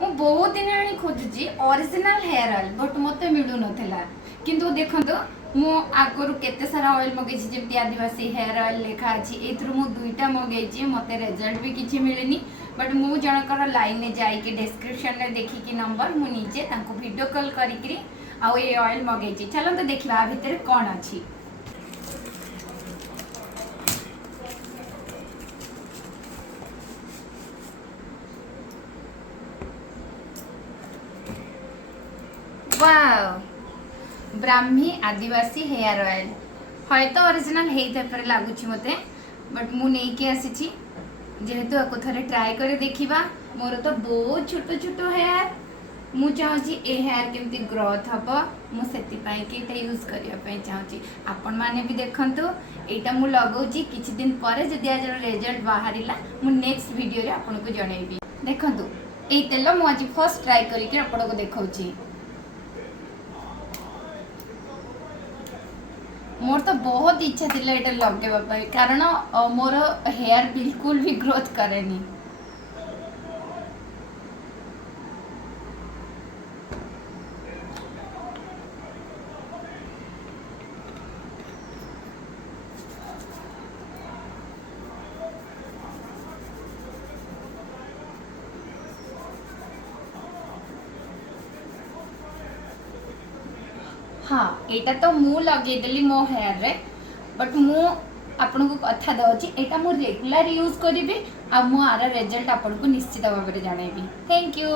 ମୁଁ ବହୁତ ଦିନ ଆଣି ଖୋଜୁଛି ଅରିଜିନାଲ ହେୟାର ଅଏल ବଟ୍ ମୋତେ ମିଳୁନଥିଲା। କିନ୍ତୁ ଦେଖନ୍ତୁ ମୁଁ ଆଗରୁ କେତେ ସାରା ଅଏଲ ମଗେଇଛି, ଯେମିତି ଆଦିବାସୀ ହେୟାର ଅଏଲ ଲେଖା ଅଛି। ଏଥିରୁ ମୁଁ 2ଟା ମଗେଇଛି, ମୋତେ ରେଜଲ୍ଟ ବି କିଛି ମିଳିନି। ବଟ୍ ମୁଁ ଜଣଙ୍କର ଲାଇନରେ ଯାଇକି ଡେସ୍କ୍ରିପସନରେ ଦେଖିକି ନମ୍ବର ମୁଁ ନିଜେ ତାଙ୍କୁ ଭିଡ଼ିଓ କଲ୍ କରିକିରି ଆଉ ଏ ଅଏଲ ମଗେଇଛି। ଚାଲନ୍ତୁ ଦେଖିବା ଆ ଭିତରେ କ'ଣ ଅଛି। वाव ब्राह्मी आदिवासी हेयर ऑयल हयतो ओरिजिनल हेइथाइपर लागुची मते, बट मु नेकी आसीची जेहेतु आको थरे ट्राई करे देखिबा। मोर तो बहुत छोट छोट हेयर, मु चाहूँगी ए हेयर केमती ग्रोथ हम मुझे कि यूज करने चाहूँगी। आपण मैंने भी देखंतु एटा मु लगाउची किछि दिन पर जदि आज रिजल्ट बाहरिला मु नेक्स्ट वीडियो रे आपन को जणैबी। देखंतु ए तेल मु आज फर्स्ट ट्राई करिके आपन को देखाउची। मोर तो बहुत इच्छा थिला एटा लगेबा पई, कारण मोर हेयर बिल्कुल भी ग्रोथ करेनी। हाँ एटा तो मु लगेदेली मो हेयर रे, बट मु आपन को कथा दउची एटा मु रेगुलर यूज करिवे आ मु आर रिजल्ट आपन को निश्चित भाव में जणैबी। Thank you.